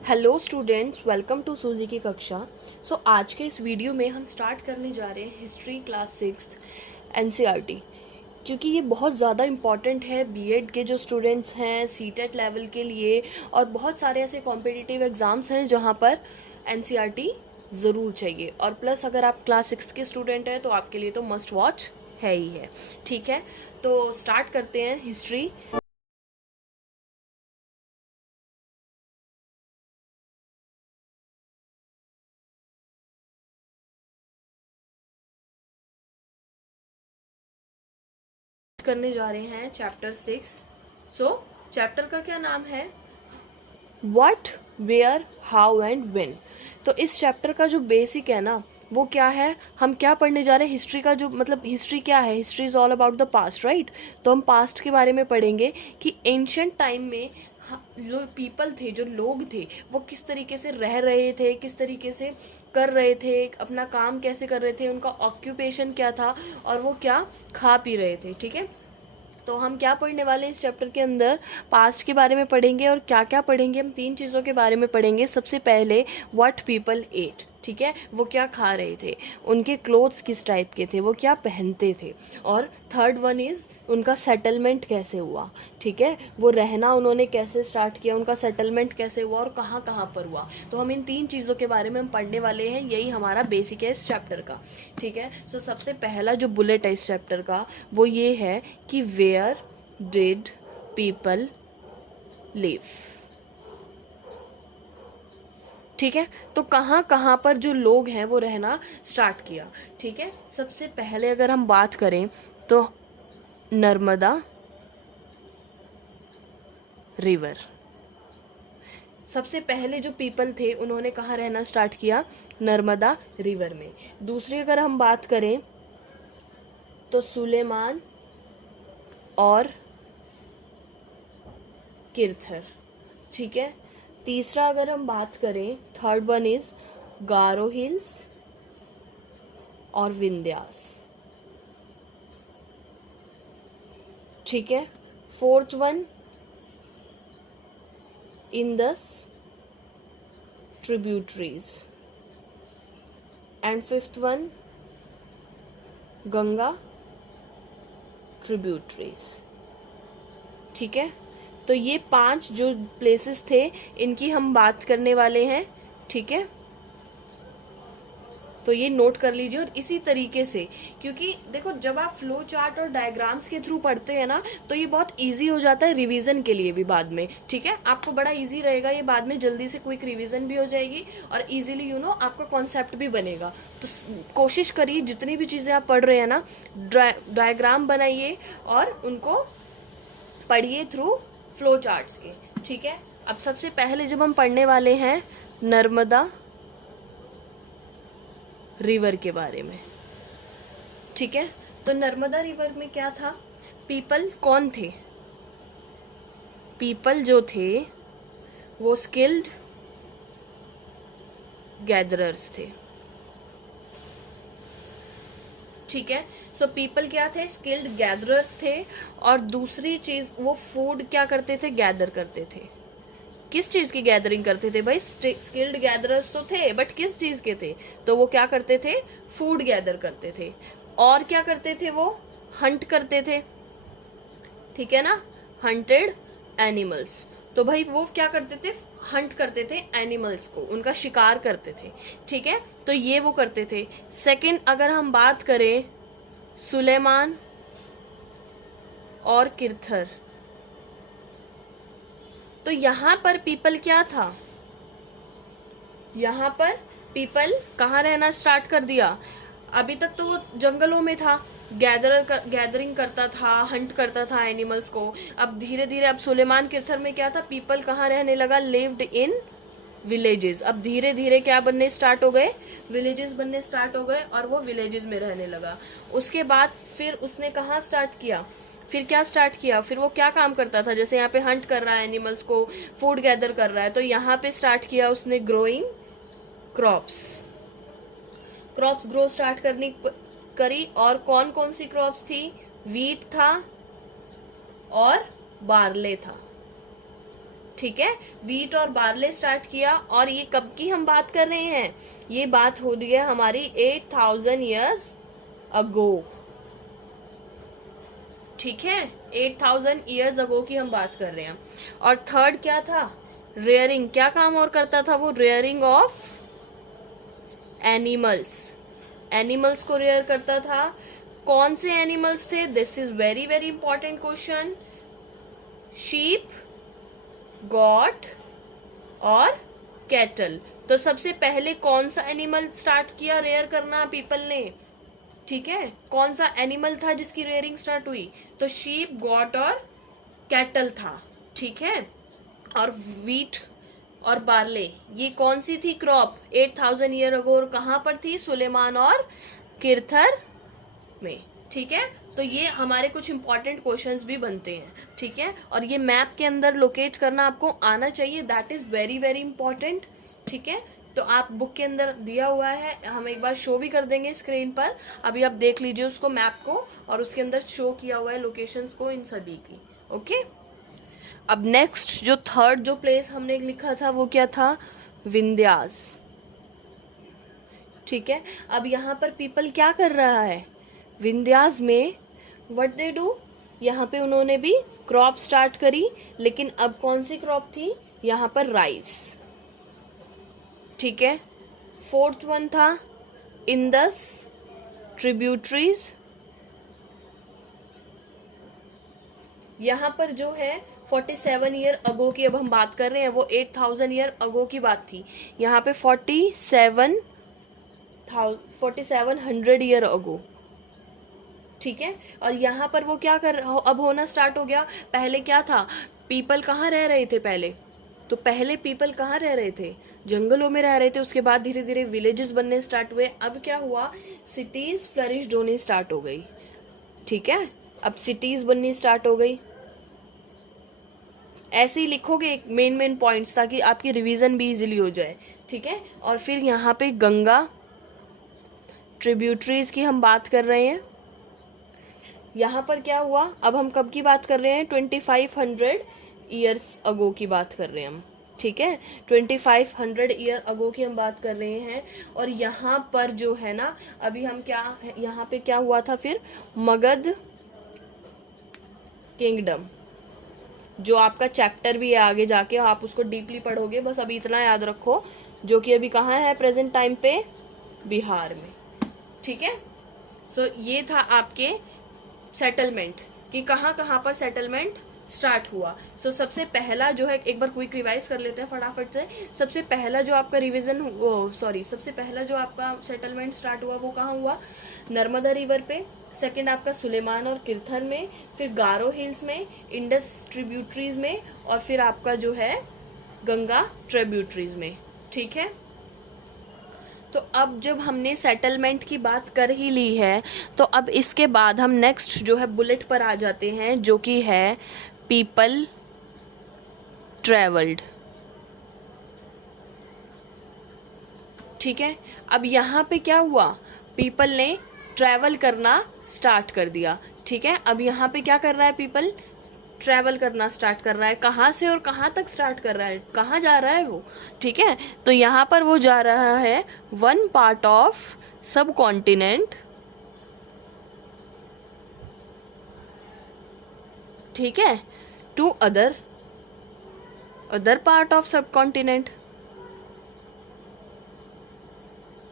Hello students, welcome to सूजी की कक्षा। आज के इस वीडियो में हम स्टार्ट करने जा रहे हैं हिस्ट्री क्लास 6 एनसीईआरटी, क्योंकि ये बहुत ज़्यादा इम्पॉर्टेंट है बीएड के जो स्टूडेंट्स हैं सीटेट लेवल के लिए, और बहुत सारे ऐसे कॉम्पिटिटिव एग्ज़ाम्स हैं जहाँ पर एनसीईआरटी ज़रूर चाहिए। और प्लस अगर आप क्लास 6 के स्टूडेंट हैं तो आपके लिए तो मस्ट वॉच है ही है। ठीक है, तो स्टार्ट करते हैं हिस्ट्री। करने जा रहे हैं चैप्टर 6। चैप्टर का क्या नाम है? What, where, how and when. तो इस चैप्टर का जो बेसिक है ना, वो क्या है, हम क्या पढ़ने जा रहे हैं? हिस्ट्री का जो मतलब हिस्ट्री क्या है? History is all about the past, right? तो हम पास्ट के बारे में पढ़ेंगे कि एंशंट टाइम में जो पीपल थे, जो लोग थे, वो किस तरीके से रह रहे थे, किस तरीके से कर रहे थे, अपना काम कैसे कर रहे थे, उनका ऑक्यूपेशन क्या था, और वो क्या खा पी रहे थे। ठीक है, तो हम क्या पढ़ने वाले हैं इस चैप्टर के अंदर? पास्ट के बारे में पढ़ेंगे। और क्या क्या पढ़ेंगे? हम 3 चीज़ों के बारे में पढ़ेंगे। सबसे पहले व्हाट पीपल एट, ठीक है, वो क्या खा रहे थे, उनके क्लोथ्स किस टाइप के थे, वो क्या पहनते थे। और थर्ड वन इज़ उनका सेटलमेंट कैसे हुआ, ठीक है, वो रहना उन्होंने कैसे स्टार्ट किया, उनका सेटलमेंट कैसे हुआ और कहाँ कहाँ पर हुआ। तो हम इन 3 चीज़ों के बारे में हम पढ़ने वाले हैं, यही हमारा बेसिक है इस चैप्टर का। ठीक है, सबसे पहला जो बुलेट है इस चैप्टर का वो ये है कि वेयर डिड पीपल लिव। ठीक है, तो कहाँ कहाँ पर जो लोग हैं वो रहना स्टार्ट किया। ठीक है, सबसे पहले अगर हम बात करें तो नर्मदा रिवर, सबसे पहले जो पीपल थे उन्होंने कहाँ रहना स्टार्ट किया? नर्मदा रिवर में। दूसरी अगर हम बात करें तो सुलेमान और किर्थर। ठीक है, तीसरा अगर हम बात करें, third one is Garo hills और विंध्यास। ठीक है, fourth one Indus tributaries and fifth one Ganga tributaries. ठीक है, तो ये 5 जो प्लेसेस थे इनकी हम बात करने वाले हैं। ठीक है, तो ये नोट कर लीजिए। और इसी तरीके से, क्योंकि देखो जब आप फ्लो चार्ट और डायग्राम्स के थ्रू पढ़ते हैं ना तो ये बहुत इजी हो जाता है रिवीजन के लिए भी बाद में। ठीक है, आपको बड़ा इजी रहेगा ये, बाद में जल्दी से क्विक रिवीजन भी हो जाएगी और इजीली आपका कॉन्सेप्ट भी बनेगा। तो कोशिश करिए जितनी भी चीज़ें आप पढ़ रहे हैं ना, डायग्राम बनाइए और उनको पढ़िए थ्रू फ्लो चार्ट्स के। ठीक है, अब सबसे पहले जब हम पढ़ने वाले हैं नर्मदा रिवर के बारे में। ठीक है, तो नर्मदा रिवर में क्या था? पीपल कौन थे? पीपल जो थे वो स्किल्ड गैदरर्स थे। ठीक है, पीपल क्या थे? स्किल्ड गैदरर्स थे। और दूसरी चीज, वो फूड क्या करते थे? गैदर करते थे। किस चीज की गैदरिंग करते थे भाई? स्किल्ड गैदरर्स तो थे, बट किस चीज के थे? तो वो क्या करते थे? फूड गैदर करते थे। और क्या करते थे? वो हंट करते थे। ठीक है ना, हंटेड एनिमल्स। तो भाई वो क्या करते थे? हंट करते थे एनिमल्स को, उनका शिकार करते थे। ठीक है, तो ये वो करते थे। सेकंड अगर हम बात करें सुलेमान और किर्थर, तो यहां पर पीपल क्या था? यहां पर पीपल कहाँ रहना स्टार्ट कर दिया? अभी तक तो वो जंगलों में था, गैदरिंग करता था, हंट करता था एनिमल्स को। अब धीरे धीरे, अब सुलेमान किर्थर में क्या था? पीपल कहाँ रहने लगा? Lived in villages. अब धीरे धीरे क्या बनने स्टार्ट हो गए? विलेजेस बनने स्टार्ट हो गए, और वो विलेजेस में रहने लगा। उसके बाद फिर उसने कहाँ स्टार्ट किया? फिर क्या स्टार्ट किया? फिर वो क्या काम करता था? जैसे यहाँ पे हंट कर रहा है एनिमल्स को, फूड गैदर कर रहा है, तो यहाँ पे स्टार्ट किया उसने growing crops. Crops grow start करनी करी। और कौन कौन सी क्रॉप्स थी? वीट था और बार्ले था। ठीक है, वीट और बार्ले स्टार्ट किया। और ये कब की हम बात कर रहे हैं, ये बात हो रही है हमारी 8,000 ईयर्स अगो। ठीक है, 8,000 ईयर्स अगो की हम बात कर रहे हैं। और थर्ड क्या था, रेयरिंग। क्या काम और करता था वो, रेयरिंग ऑफ एनिमल्स। एनिमल्स को रेयर करता था। कौन से एनिमल्स थे, this is very very important question. Sheep, got और कैटल। तो सबसे पहले कौन सा एनिमल स्टार्ट किया रेयर करना पीपल ने, ठीक है, कौन सा एनिमल था जिसकी रेयरिंग स्टार्ट हुई, तो शीप, गॉट और कैटल था। ठीक है, और वीट और बार्ले ये कौन सी थी क्रॉप, 8,000 ईयर अगो, और कहाँ पर थी, सुलेमान और किरथर में। ठीक है, तो ये हमारे कुछ इंपॉर्टेंट क्वेश्चंस भी बनते हैं। ठीक है, और ये मैप के अंदर लोकेट करना आपको आना चाहिए, that is very very important. ठीक है, तो आप बुक के अंदर दिया हुआ है, हम एक बार शो भी कर देंगे स्क्रीन पर, अभी आप देख लीजिए उसको, मैप को, और उसके अंदर शो किया हुआ है लोकेशंस को इन सभी की। ओके, अब नेक्स्ट जो थर्ड जो प्लेस हमने लिखा था वो क्या था, विंध्यास। ठीक है, अब यहाँ पर पीपल क्या कर रहा है, विंध्यास में व्हाट दे डू, यहाँ पे उन्होंने भी क्रॉप स्टार्ट करी, लेकिन अब कौन सी क्रॉप थी, यहाँ पर राइस। ठीक है, फोर्थ वन था इंदस ट्रिब्यूटरीज। यहाँ पर जो है 47 ईयर अगो की अब हम बात कर रहे हैं, वो 8,000 ईयर अगो की बात थी। यहाँ पे 4700 ईयर अगो। ठीक है, और यहाँ पर वो क्या अब होना स्टार्ट हो गया। पहले क्या था, पीपल कहाँ रह रहे थे पहले, तो पहले पीपल कहाँ रह रहे थे, जंगलों में रह रहे थे। उसके बाद धीरे धीरे विलेजेस बनने स्टार्ट हुए। अब क्या हुआ, सिटीज फ्लरिश्ड होनी स्टार्ट हो गई। ठीक है, अब सिटीज बननी स्टार्ट हो गई। ऐसे ही लिखोगे मेन मेन पॉइंट्स, ताकि आपकी रिवीजन भी इजीली हो जाए। ठीक है, और फिर यहाँ पे गंगा ट्रिब्यूटरीज की हम बात कर रहे हैं। यहाँ पर क्या हुआ, अब हम कब की बात कर रहे हैं, 2500 ईयर्स अगो की बात कर रहे हैं हम। ठीक है, 2500 ईयर अगो की हम बात कर रहे हैं। और यहाँ पर जो है ना, अभी हम क्या, यहाँ पे क्या हुआ था फिर, मगध किंगडम, जो आपका चैप्टर भी है आगे जाके, आप उसको डीपली पढ़ोगे। बस अभी इतना याद रखो, जो कि अभी कहाँ है प्रेजेंट टाइम पे, बिहार में। ठीक है, सो ये था आपके सेटलमेंट कि कहाँ कहाँ पर सेटलमेंट स्टार्ट हुआ। सो सबसे पहला जो है, एक बार क्विक रिवाइज कर लेते हैं फटाफट से। सबसे पहला जो आपका रिवीजन, सबसे पहला जो आपका सेटलमेंट स्टार्ट हुआ वो कहाँ हुआ, नर्मदा रिवर पे। सेकंड आपका सुलेमान और किरथर में, फिर गारो हिल्स में, इंडस ट्रिब्यूटरीज में, और फिर आपका जो है गंगा ट्रिब्यूटरीज में। ठीक है, तो अब जब हमने सेटलमेंट की बात कर ही ली है, तो अब इसके बाद हम नेक्स्ट जो है बुलेट पर आ जाते हैं, जो कि है पीपल ट्रेवल्ड। ठीक है, अब यहाँ पे क्या हुआ, पीपल ने ट्रैवल करना स्टार्ट कर दिया। ठीक है, अब यहाँ पे क्या कर रहा है, पीपल ट्रैवल करना स्टार्ट कर रहा है। कहाँ से और कहाँ तक स्टार्ट कर रहा है, कहाँ जा रहा है वो। ठीक है, तो यहाँ पर वो जा रहा है वन पार्ट ऑफ सब कॉन्टिनेंट, ठीक है, टू अदर पार्ट ऑफ सब कॉन्टिनेंट।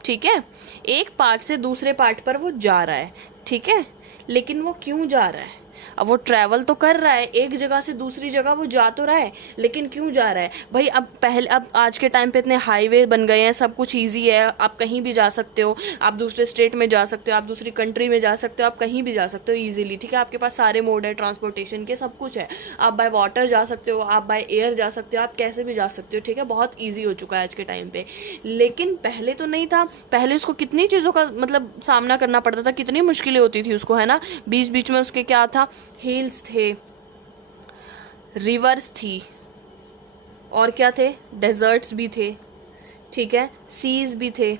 ठीक है, एक पार्ट से दूसरे पार्ट पर वो जा रहा है। ठीक है, लेकिन वो क्यों जा रहा है, अब वो ट्रैवल तो कर रहा है, एक जगह से दूसरी जगह वो जा तो रहा है, लेकिन क्यों जा रहा है भाई। अब आज के टाइम पे इतने हाईवे बन गए हैं, सब कुछ इजी है, आप कहीं भी जा सकते हो, आप दूसरे स्टेट में जा सकते हो, आप दूसरी कंट्री में जा सकते हो, आप कहीं भी जा सकते हो इजीली। ठीक है, आपके पास सारे मोड है ट्रांसपोर्टेशन के, सब कुछ है। आप बाय वाटर जा सकते हो, आप बाय एयर जा सकते हो, आप कैसे भी जा सकते हो। ठीक है, बहुत ईजी हो चुका है आज के टाइम पे, लेकिन पहले तो नहीं था। पहले उसको कितनी चीज़ों का मतलब सामना करना पड़ता था, कितनी मुश्किलें होती थी उसको, है ना। बीच बीच में उसके क्या था, हिल्स थे, रिवर्स थी, और क्या थे, डेजर्ट्स भी थे। ठीक है, सीज भी थे।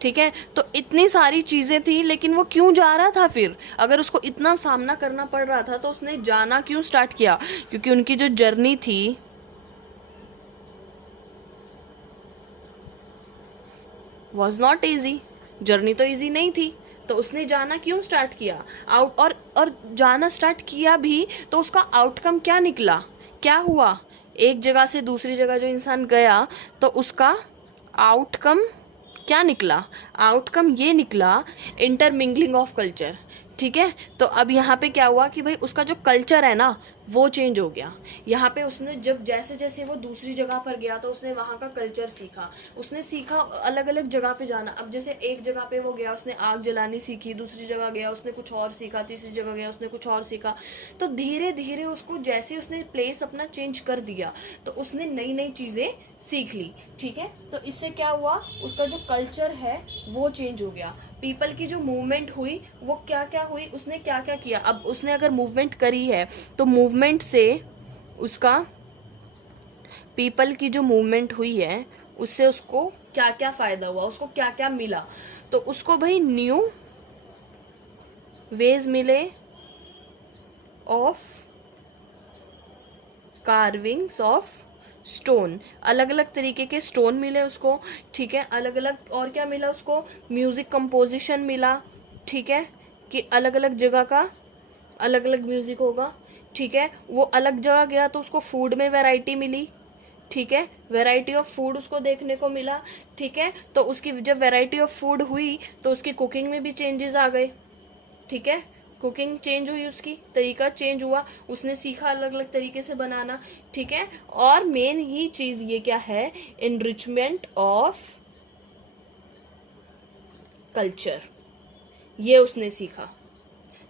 ठीक है, तो इतनी सारी चीज़ें थी, लेकिन वो क्यों जा रहा था फिर, अगर उसको इतना सामना करना पड़ रहा था तो उसने जाना क्यों स्टार्ट किया, क्योंकि उनकी जो जर्नी थी वॉज नॉट ईजी, जर्नी तो ईजी नहीं थी। तो उसने जाना क्यों स्टार्ट किया आउट, और जाना स्टार्ट किया भी तो उसका आउटकम क्या निकला, क्या हुआ? एक जगह से दूसरी जगह जो इंसान गया तो उसका आउटकम क्या निकला? आउटकम ये निकला इंटरमिंगलिंग ऑफ कल्चर। ठीक है, तो अब यहाँ पे क्या हुआ कि भाई उसका जो कल्चर है ना वो चेंज हो गया। यहाँ पे उसने जब जैसे जैसे वो दूसरी जगह पर गया तो उसने वहाँ का कल्चर सीखा, उसने सीखा अलग अलग जगह पे जाना। अब जैसे एक जगह पे वो गया उसने आग जलानी सीखी, दूसरी जगह गया उसने कुछ और सीखा, तीसरी जगह गया उसने कुछ और सीखा। तो धीरे धीरे उसको जैसे उसने प्लेस अपना चेंज कर दिया तो उसने नई नई चीज़ें सीख ली। ठीक है, तो इससे क्या हुआ, उसका जो कल्चर है वो चेंज हो गया। पीपल की जो मूवमेंट हुई वो क्या क्या हुई, उसने क्या क्या किया। अब उसने अगर मूवमेंट करी है तो मूवमेंट से उसका, पीपल की जो मूवमेंट हुई है उससे उसको क्या क्या फायदा हुआ, उसको क्या क्या मिला। तो उसको भाई न्यू वेज मिले ऑफ कार्विंग्स ऑफ स्टोन, अलग अलग तरीके के स्टोन मिले उसको। ठीक है, अलग अलग और क्या मिला उसको, म्यूजिक कंपोजिशन मिला। ठीक है, कि अलग अलग जगह का अलग अलग म्यूजिक होगा। ठीक है, वो अलग जगह गया तो उसको फूड में वैरायटी मिली। ठीक है, वैरायटी ऑफ फूड उसको देखने को मिला। ठीक है, तो उसकी जब वैरायटी ऑफ फूड हुई तो उसकी कुकिंग में भी चेंजेस आ गए। ठीक है, कुकिंग चेंज हुई, उसकी तरीका चेंज हुआ, उसने सीखा अलग अलग तरीके से बनाना। ठीक है, और मेन ही चीज ये क्या है, इनरिचमेंट ऑफ कल्चर, ये उसने सीखा।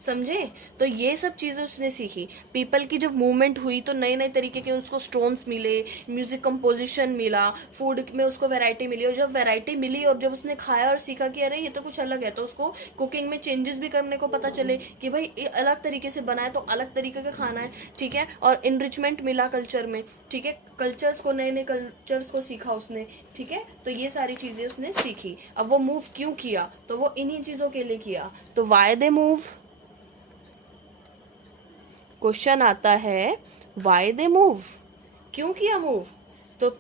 समझे? तो ये सब चीज़ें उसने सीखी। पीपल की जब मूवमेंट हुई तो नए नए तरीके के उसको स्टोन्स मिले, म्यूजिक कंपोजिशन मिला, फूड में उसको वैरायटी मिली। और जब वैरायटी मिली और जब उसने खाया और सीखा कि अरे ये तो कुछ अलग है, तो उसको कुकिंग में चेंजेस भी करने को पता चले कि भाई ये अलग तरीके से बनाए तो अलग तरीके का खाना है। ठीक है, और इनरिचमेंट मिला कल्चर में। ठीक है, कल्चर्स को, नए नए कल्चर्स को सीखा उसने। ठीक है, तो ये सारी चीज़ें उसने सीखी। अब वो मूव क्यों किया, तो वो इन्हीं चीज़ों के लिए किया। तो वाई दे मूव, क्वेश्चन आता है वाई दे मूव, क्यों किया मूव, तो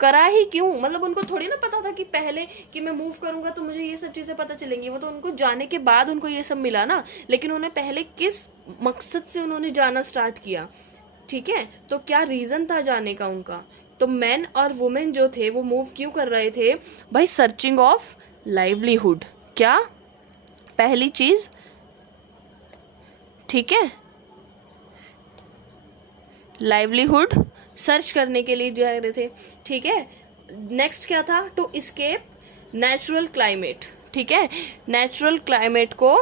करा ही क्यों। मतलब उनको थोड़ी ना पता था कि पहले कि मैं मूव करूंगा तो मुझे ये सब चीजें पता चलेंगी, वो तो उनको जाने के बाद उनको ये सब मिला ना। लेकिन उन्हें पहले किस मकसद से उन्होंने जाना स्टार्ट किया। ठीक है, तो क्या रीजन था जाने का उनका। तो मैन और वुमेन जो थे वो मूव क्यों कर रहे थे भाई, सर्चिंग ऑफ लाइवलीहुड। क्या पहली चीज, ठीक है, लाइवलीहुड सर्च करने के लिए जा रहे थे। ठीक है, नेक्स्ट क्या था, टू एस्केप नेचुरल क्लाइमेट। ठीक है, नेचुरल क्लाइमेट को,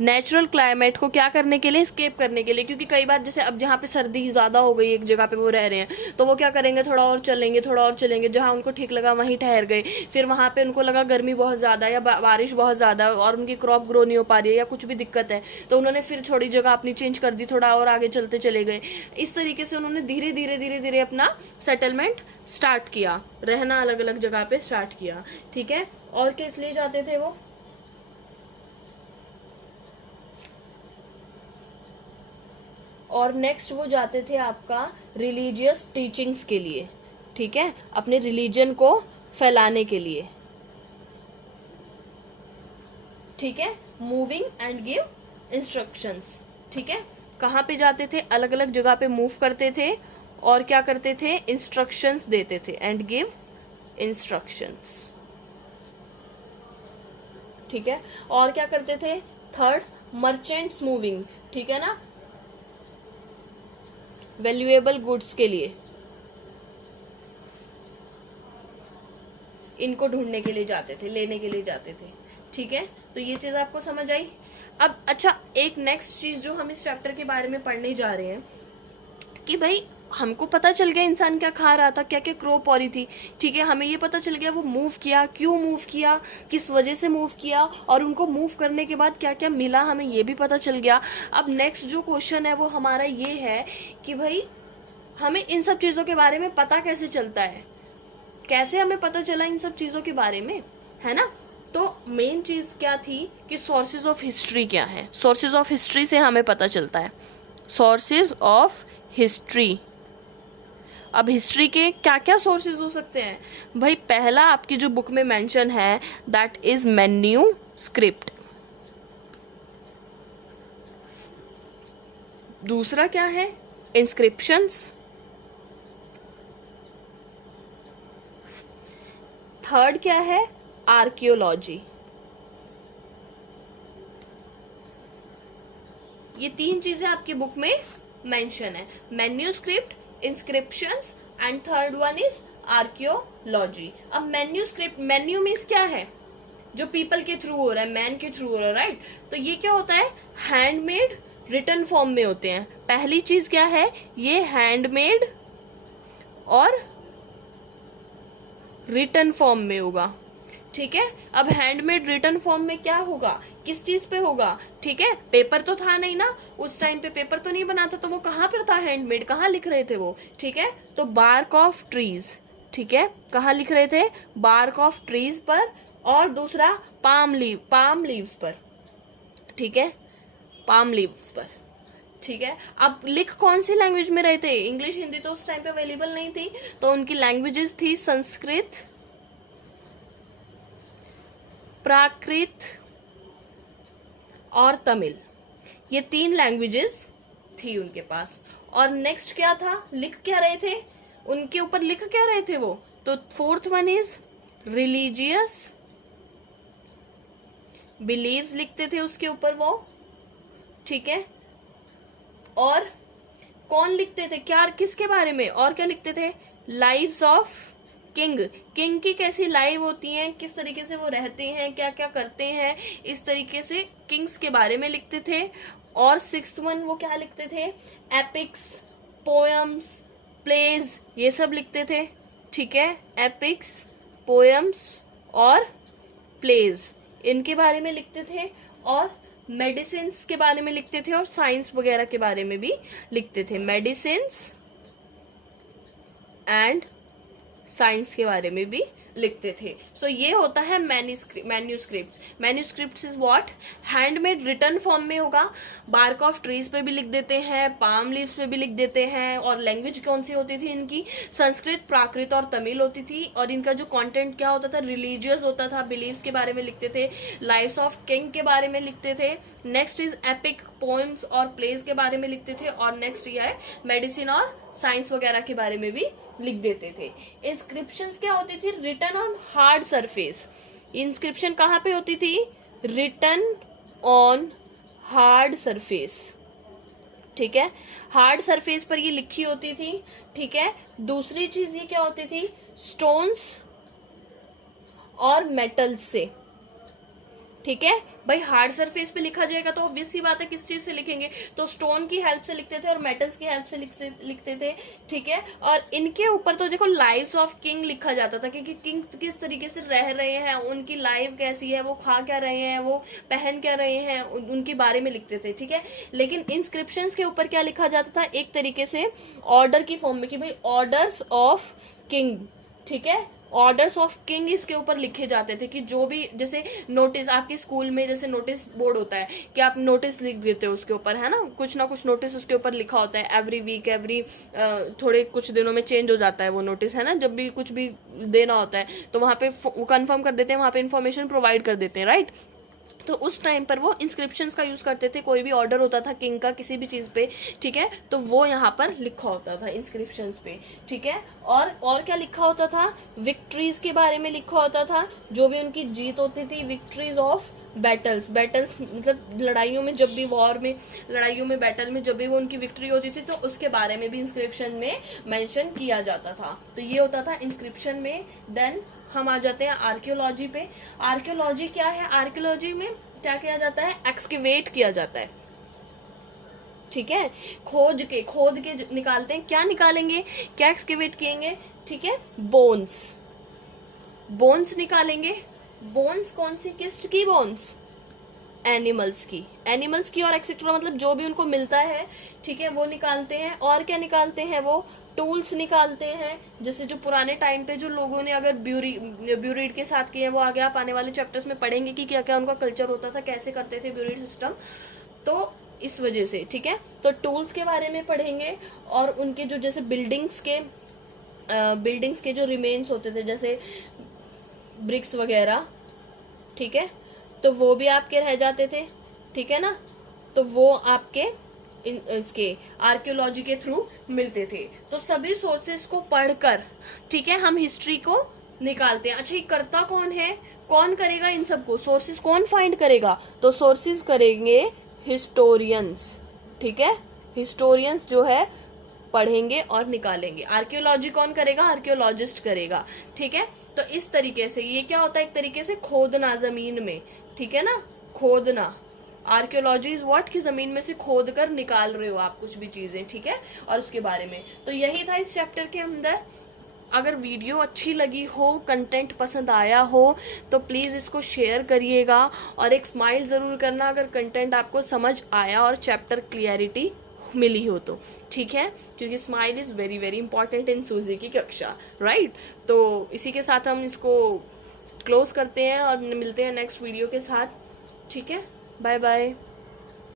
नेचुरल क्लाइमेट को क्या करने के लिए, स्केप करने के लिए। क्योंकि कई बार जैसे अब जहाँ पे सर्दी ज़्यादा हो गई एक जगह पे वो रह रहे हैं तो वो क्या करेंगे, थोड़ा और चलेंगे, थोड़ा और चलेंगे, जहाँ उनको ठीक लगा वहीं ठहर गए। फिर वहाँ पे उनको लगा गर्मी बहुत ज़्यादा या बारिश बहुत ज़्यादा और उनकी क्रॉप ग्रो नहीं हो पा रही है या कुछ भी दिक्कत है, तो उन्होंने फिर थोड़ी जगह अपनी चेंज कर दी, थोड़ा और आगे चलते चले गए। इस तरीके से उन्होंने धीरे धीरे धीरे धीरे अपना सेटलमेंट स्टार्ट किया, रहना अलग अलग जगह पे स्टार्ट किया। ठीक है, और किस लिए जाते थे वो, और नेक्स्ट वो जाते थे आपका रिलीजियस टीचिंग्स के लिए। ठीक है, अपने रिलीजन को फैलाने के लिए। ठीक है, मूविंग एंड गिव इंस्ट्रक्शंस। ठीक है, कहाँ पे जाते थे, अलग अलग जगह पे मूव करते थे और क्या करते थे, इंस्ट्रक्शंस देते थे, एंड गिव इंस्ट्रक्शंस। ठीक है, और क्या करते थे, थर्ड, मर्चेंट्स मूविंग। ठीक है ना, वैल्यूएबल गुड्स के लिए, इनको ढूंढने के लिए जाते थे, लेने के लिए जाते थे। ठीक है, तो ये चीज आपको समझ आई। अब अच्छा, एक नेक्स्ट चीज जो हम इस चैप्टर के बारे में पढ़ने जा रहे हैं कि भाई हमको पता चल गया इंसान क्या खा रहा था, क्या क्या क्रॉप हो रही थी। ठीक है, हमें ये पता चल गया वो मूव किया, क्यों मूव किया, किस वजह से मूव किया, और उनको मूव करने के बाद क्या क्या मिला, हमें ये भी पता चल गया। अब नेक्स्ट जो क्वेश्चन है वो हमारा ये है कि भाई हमें इन सब चीज़ों के बारे में पता कैसे चलता है, कैसे हमें पता चला इन सब चीज़ों के बारे में, है ना। तो मेन चीज़ क्या थी कि सोर्सेज ऑफ हिस्ट्री क्या है, सोर्सेज ऑफ हिस्ट्री से हमें पता चलता है, सोर्सेज ऑफ हिस्ट्री। अब हिस्ट्री के क्या क्या सोर्सेज हो सकते हैं भाई? पहला आपकी जो बुक में मेंशन है दैट इज मैन्यूस्क्रिप्ट। दूसरा क्या है? इंस्क्रिप्शंस। थर्ड क्या है? आर्कियोलॉजी। ये तीन चीजें आपकी बुक में मेंशन है, manuscript, inscriptions and third one is archaeology. अब मैन्यूस्क्रिप्ट, मैन्यू मीन्स क्या है? जो पीपल के थ्रू हो रहा है, मैन के थ्रू हो रहा है, राइट? तो ये क्या होता है? हैंडमेड रिटन फॉर्म में होते हैं। पहली चीज क्या है? ये हैंडमेड और रिटन फॉर्म में होगा, ठीक है? अब हैंडमेड रिटन फॉर्म में क्या होगा? किस चीज पे होगा? ठीक है, पेपर तो था नहीं ना उस टाइम पे, पेपर तो नहीं बना था, तो वो कहाँ पर था हैंडमेड? कहाँ लिख रहे थे वो? ठीक है, तो बार्क ऑफ ट्रीज, ठीक है, कहाँ लिख रहे थे? बार्क ऑफ ट्रीज पर। और दूसरा पाम लीव्स पर, ठीक है, पाम लीव्स पर, ठीक है। अब लिख कौन सी लैंग्वेज में रहे थे? इंग्लिश हिंदी तो उस टाइम पे अवेलेबल नहीं थी, तो उनकी लैंग्वेजेस थी संस्कृत, प्राकृत और तमिल। ये तीन लैंग्वेजेस थी उनके पास। और नेक्स्ट क्या था? लिख क्या रहे थे? उनके ऊपर लिख क्या रहे थे वो? तो fourth one is religious believes लिखते थे उसके ऊपर वो, ठीक है। और कौन लिखते थे? क्या, किसके बारे में? और क्या लिखते थे? लाइव्स ऑफ किंग, किंग की कैसी लाइव होती हैं, किस तरीके से वो रहते हैं, क्या क्या करते हैं, इस तरीके से किंग्स के बारे में लिखते थे। और सिक्स्थ वन वो क्या लिखते थे? एपिक्स, पोएम्स, प्लेज, ये सब लिखते थे, ठीक है। एपिक्स, पोएम्स और प्लेज, इनके बारे में लिखते थे। और मेडिसिन के बारे में लिखते थे और साइंस वगैरह के बारे में भी लिखते थे। मेडिसिन एंड साइंस के बारे में भी लिखते थे। सो ये होता है manuscripts. Manuscripts is what? Handmade written form में होगा, बार्क ऑफ ट्रीज पे भी लिख देते हैं, पाम लीव्स पे भी लिख देते हैं। और लैंग्वेज कौन सी होती थी इनकी? संस्कृत, प्राकृत और तमिल होती थी। और इनका जो कंटेंट क्या होता था? रिलीजियस होता था, बिलीव्स के बारे में लिखते थे, लाइव्स ऑफ किंग के बारे में लिखते थे। नेक्स्ट इज एपिक, पोएम्स और प्लेस के बारे में लिखते थे। और नेक्स्ट ये है मेडिसिन और साइंस वगैरह के बारे में भी लिख देते थे। इंस्क्रिप्शंस क्या होती थी? Written on hard surface. Inscription कहाँ पे होती थी? रिटन ऑन हार्ड सरफेस, ठीक है, हार्ड सरफेस पर ये लिखी होती थी, ठीक है। दूसरी चीज ये क्या होती थी? स्टोन्स और मेटल्स से, ठीक है भाई। हार्ड सरफेस पे लिखा जाएगा तो ऑब्वियस सी बात है किस चीज से लिखेंगे? तो स्टोन की हेल्प से लिखते थे और मेटल्स की हेल्प से लिखते थे, ठीक है। और इनके ऊपर तो देखो लाइव्स ऑफ किंग लिखा जाता था, क्योंकि किंग किस तरीके से रह रहे हैं, उनकी लाइफ कैसी है, वो खा क्या रहे हैं, वो पहन क्या रहे हैं, उनके बारे में लिखते थे, ठीक है। लेकिन इंस्क्रिप्शंस के ऊपर क्या लिखा जाता था? एक तरीके से ऑर्डर की फॉर्म में, कि भाई ऑर्डर्स ऑफ किंग, ठीक है। ऑर्डर्स ऑफ किंग इसके ऊपर लिखे जाते थे, कि जो भी, जैसे नोटिस आपके स्कूल में जैसे नोटिस बोर्ड होता है कि आप नोटिस लिख देते हो उसके ऊपर, है ना कुछ नोटिस उसके ऊपर लिखा होता है। एवरी वीक, एवरी थोड़े कुछ दिनों में चेंज हो जाता है वो नोटिस, है ना। जब भी कुछ भी देना होता है तो वहाँ पे कंफर्म कर देते हैं, वहाँ पे इन्फॉर्मेशन प्रोवाइड कर देते हैं, राइट। तो उस टाइम पर वो इंस्क्रिप्शंस का यूज करते थे। कोई भी ऑर्डर होता था किंग का किसी भी चीज पे, ठीक है, तो वो यहाँ पर लिखा होता था इंस्क्रिप्शंस पे, ठीक है। और क्या लिखा होता था? विक्ट्रीज के बारे में लिखा होता था, जो भी उनकी जीत होती थी। विक्ट्रीज ऑफ बैटल्स मतलब लड़ाइयों में, जब भी वॉर में, लड़ाइयों में, बैटल में जब भी वो उनकी विक्ट्री होती थी तो उसके बारे में भी इंस्क्रिप्शन में मेंशन किया जाता था। तो ये होता था इंस्क्रिप्शन में। देन हम आ जाते हैं आर्कियोलॉजी पे। आर्कियोलॉजी क्या है? आर्कियोलॉजी में क्या किया जाता है? एक्सकेवेट किया जाता है, ठीक है। खोद के निकालते हैं। क्या निकालेंगे? क्या एक्सकेवेट किएंगे? ठीक है, बोन्स निकालेंगे। बोन्स कौन सी? किसकी बोन्स? एनिमल्स की और एक्सेट्रा, मतलब जो भी उनको मिलता है, ठीक है, वो निकालते हैं। और क्या निकालते हैं? वो टूल्स निकालते हैं। जैसे जो पुराने टाइम पे जो लोगों ने अगर ब्यूरीड के साथ किए हैं, वो आगे आप आने वाले चैप्टर्स में पढ़ेंगे कि क्या क्या उनका कल्चर होता था, कैसे करते थे ब्यूरीड सिस्टम। तो इस वजह से, ठीक है। तो टूल्स के बारे में पढ़ेंगे और उनके जो जैसे बिल्डिंग्स के जो रिमेन्स होते थे जैसे ब्रिक्स वगैरह, ठीक है, तो वो भी आपके रह जाते थे, ठीक है ना। तो वो आपके इसके आर्कियोलॉजी के थ्रू मिलते थे। तो सभी सोर्सेस को पढ़कर, ठीक है, हम हिस्ट्री को निकालते हैं। अच्छा, ये करता कौन है, कौन करेगा इन सबको, सोर्सेस कौन फाइंड करेगा, तो सोर्सेस करेंगे हिस्टोरियंस, ठीक है। हिस्टोरियंस जो है पढ़ेंगे और निकालेंगे। आर्कियोलॉजी कौन करेगा, आर्कियोलॉजिस्ट करेगा, ठीक है। तो इस तरीके से ये क्या होता है, एक तरीके से खोदना जमीन में, ठीक है ना, खोदना। आर्कियोलॉजी इज व्हाट, कि जमीन में से खोद कर निकाल रहे हो आप कुछ भी चीजें, ठीक है, और उसके बारे में। तो यही था इस चैप्टर के अंदर। अगर वीडियो अच्छी लगी हो, कंटेंट पसंद आया हो, तो प्लीज़ इसको शेयर करिएगा और एक स्माइल ज़रूर करना अगर कंटेंट आपको समझ आया और चैप्टर क्लियरिटी मिली हो तो, ठीक है, क्योंकि smile is very very important in सूजी की कक्षा, राइट। तो इसी के साथ हम इसको क्लोज करते हैं और मिलते हैं नेक्स्ट वीडियो के साथ, ठीक है। Bye bye.